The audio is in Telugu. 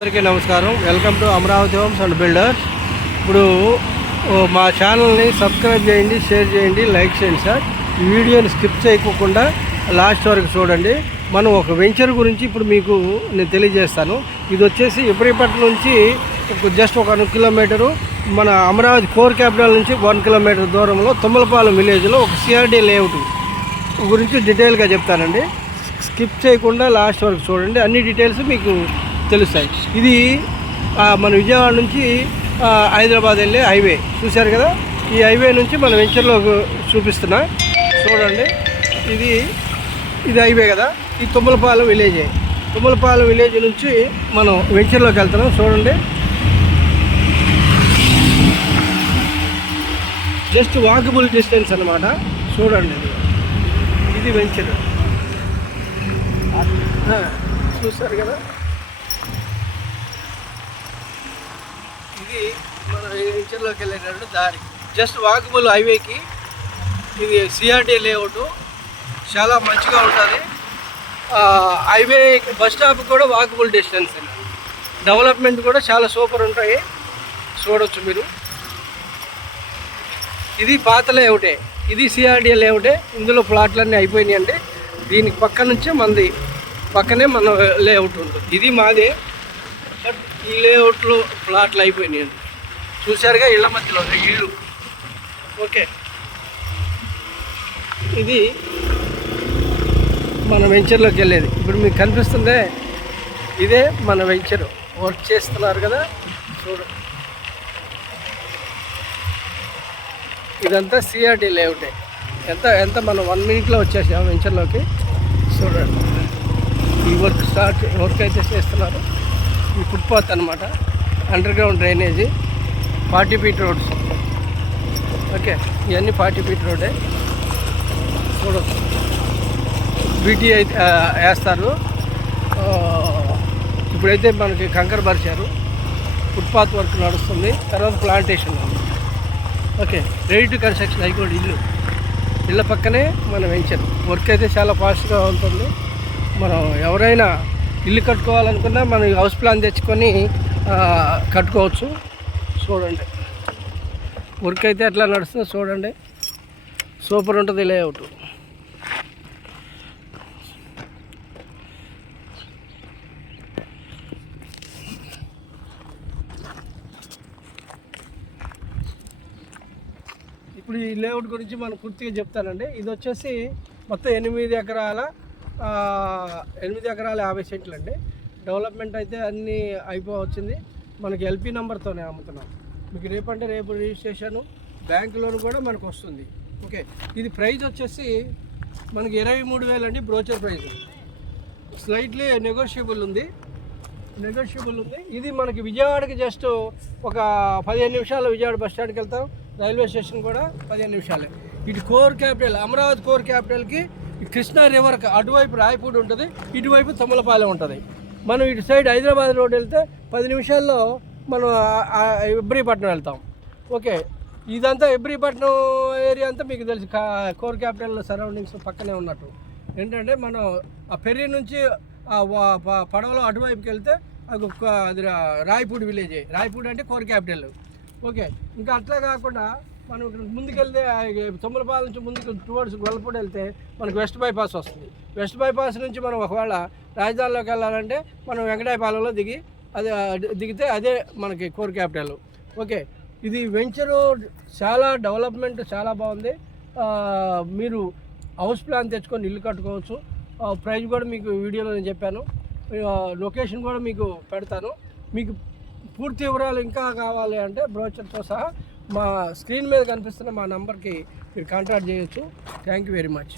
అందరికీ నమస్కారం. Welcome to Amaravati homes and builders. ఇప్పుడు మా ఛానల్ని సబ్స్క్రైబ్ చేయండి షేర్ చేయండి లైక్ చేయండి సార్. ఈ వీడియోని స్కిప్ చేయకోకుండా లాస్ట్ వరకు చూడండి. మనం ఒక వెంచర్ గురించి ఇప్పుడు మీకు నేను తెలియజేస్తాను. ఇది వచ్చేసి ఇబ్రహీపట్నం నుంచి ఒక జస్ట్ ఒక కిలోమీటరు మన అమరావతి కోర్ క్యాపిటల్ నుంచి వన్ కిలోమీటర్ దూరంలో తుమ్మలపాలెం విలేజ్లో ఒక సిఆర్డీ లేఅవుట్ గురించి డీటెయిల్గా చెప్తానండి. స్కిప్ చేయకుండా లాస్ట్ వరకు చూడండి. అన్ని డీటెయిల్స్ మీకు తెలుస్తాయి. ఇది మన విజయవాడ నుంచి హైదరాబాద్ వెళ్ళే హైవే. చూశారు కదా? ఈ హైవే నుంచి మన వెంచర్లో చూపిస్తున్నా. చూడండి. ఇది ఇది హైవే కదా? ఈ తుమ్మలపాలెం విలేజే. తుమ్మలపాలెం విలేజ్ నుంచి మనం వెంచర్లోకి వెళ్తున్నాం. చూడండి. జస్ట్ వాకబుల్ డిస్టెన్స్ అనమాట చూడండి ఇది. ఇది వెంచర్. చూస్తారు కదా? దిగి మన ఇంచర్లోకి వెళ్ళేటప్పుడు దారి. జస్ట్ వాకబుల్ హైవేకి ఇది సిఆర్టీ లేఅవుట్. చాలా మంచిగా ఉంటుంది. హైవే బస్ స్టాప్ కూడా వాకబుల్ డిస్టెన్స్ డెవలప్మెంట్ కూడా చాలా సూపర్ ఉంటాయి. చూడొచ్చు మీరు. ఇది పాత లేఅవుటే. ఇది సిఆర్డీ లేఅవుటే. ఇందులో ప్లాట్లన్నీ అయిపోయినాయి అంటే దీనికి పక్క నుంచే మంది పక్కనే మన లేఅవుట్ ఉంటుంది. ఇది మాదే. ఈ లేఅవుట్లో ప్లాట్లు అయిపోయినాయి చూశారుగా ఇళ్ళ మధ్యలో ఇల్లు ఓకే. ఇది మన వెంచర్లోకి వెళ్ళేది. ఇప్పుడు మీకు కనిపిస్తుందే ఇదే మన వెంచర్. వర్క్ చేస్తున్నారు కదా చూడు. ఇదంతా సిఆర్టీ లేఅవుటే ఎంత ఎంత మనం వన్ మినిట్లో వచ్చేసాం వెంచర్లోకి? చూడండి. ఈ వర్క్ స్టార్ట్ వర్క్ అయితే చేస్తున్నారు. ఈ ఫుట్పాత్ అనమాట underground drainage forty feet roads okay ఇవన్నీ ఫార్టీ ఫీట్ రోడ్డే చూడవచ్చు బీటీ అయితే వేస్తారు. ఇప్పుడైతే మనకి కంకర పరిచారు. ఫుట్పాత్ వర్క్ నడుస్తుంది. తర్వాత plantation okay ready to construction కూడా ఇల్లు. ఇళ్ళ పక్కనే మనం వెంచర్ వర్క్ అయితే చాలా ఫాస్ట్గా ఉంటుంది. మనం ఎవరైనా ఇల్లు కట్టుకోవాలనుకున్నా మనం హౌస్ ప్లాన్ తెచ్చుకొని కట్టుకోవచ్చు. చూడండి. వర్క్ అయితే ఎట్లా నడుస్తుందో చూడండి. సూపర్ ఉంటుంది లేఅవుట్ ఇప్పుడు ఈ లేఅవుట్ గురించి మనం పూర్తిగా చెప్తానండి. ఇది వచ్చేసి మొత్తం ఎనిమిది ఎకరాల ఎనిమిది ఎకరాల యాభై సెంట్లు అండి డెవలప్మెంట్ అయితే అన్నీ అయిపోవచ్చింది మనకి ఎల్పి నెంబర్తోనే అమ్ముతున్నాం. మీకు రేపంటే రేపు రిజిస్ట్రేషన్ బ్యాంక్ లోన్ కూడా మనకు వస్తుంది. ఓకే ఇది ప్రైస్ వచ్చేసి మనకి ఇరవై మూడు వేలు అండి బ్రోచర్ ప్రైస్. స్లైట్లీ నెగోషియబుల్ ఉంది. నెగోషియబుల్ ఉంది. ఇది మనకి విజయవాడకి జస్ట్ ఒక పదిహేను నిమిషాలు విజయవాడ బస్ స్టాండ్కి వెళ్తాం. రైల్వే స్టేషన్ కూడా పదిహేను నిమిషాలే. ఇటు కోర్ క్యాపిటల్ అమరావతి కోర్ క్యాపిటల్కి కృష్ణా రివర్ అటువైపు రాయపూడి ఉంటుంది ఇటువైపు తమలపాలెం ఉంటుంది. మనం ఇటు సైడ్ హైదరాబాద్ రోడ్ వెళ్తే పది నిమిషాల్లో మనం ఇబ్రీపట్నం వెళ్తాం. ఓకే ఇదంతా ఇబ్రహీపట్నం ఏరియా అంతా మీకు తెలుసు. కా- కోర్ క్యాపిటల్ సరౌండింగ్స్ పక్కనే ఉన్నట్టు. ఏంటంటే మనం ఆ పెరి నుంచి పడవలో అటువైపుకి వెళ్తే అది ఒక అది రాయపూడి విలేజ్. రాయపూడి అంటే కోర్ క్యాపిటల్. ఓకే ఇంకా అట్లా కాకుండా మనం ముందుకెళ్తే ఆ తొమ్మలపాల నుంచి ముందుకు టువర్డ్స్ గొల్లపూడి వెళ్తే మనకు వెస్ట్ బైపాస్ వస్తుంది. వెస్ట్ బైపాస్ నుంచి మనం ఒకవేళ రాజధానిలోకి వెళ్ళాలంటే మనం వెంకటాయపాలెంలో దిగి అదే దిగితే అదే మనకి కోర్ క్యాపిటల్. ఓకే ఇది వెంచరు చాలా డెవలప్మెంట్ చాలా బాగుంది. మీరు హౌస్ ప్లాన్ తెచ్చుకొని ఇల్లు కట్టుకోవచ్చు. ప్రైస్ కూడా మీకు వీడియోలో నేను చెప్పాను. లొకేషన్ కూడా మీకు పెడతాను. మీకు పూర్తి వివరాలు ఇంకా కావాలి అంటే బ్రోచర్తో సహా మా స్క్రీన్ మీద కనిపిస్తున్న మా నంబర్కి మీరు కాంటాక్ట్ చేయొచ్చు. Thank you very much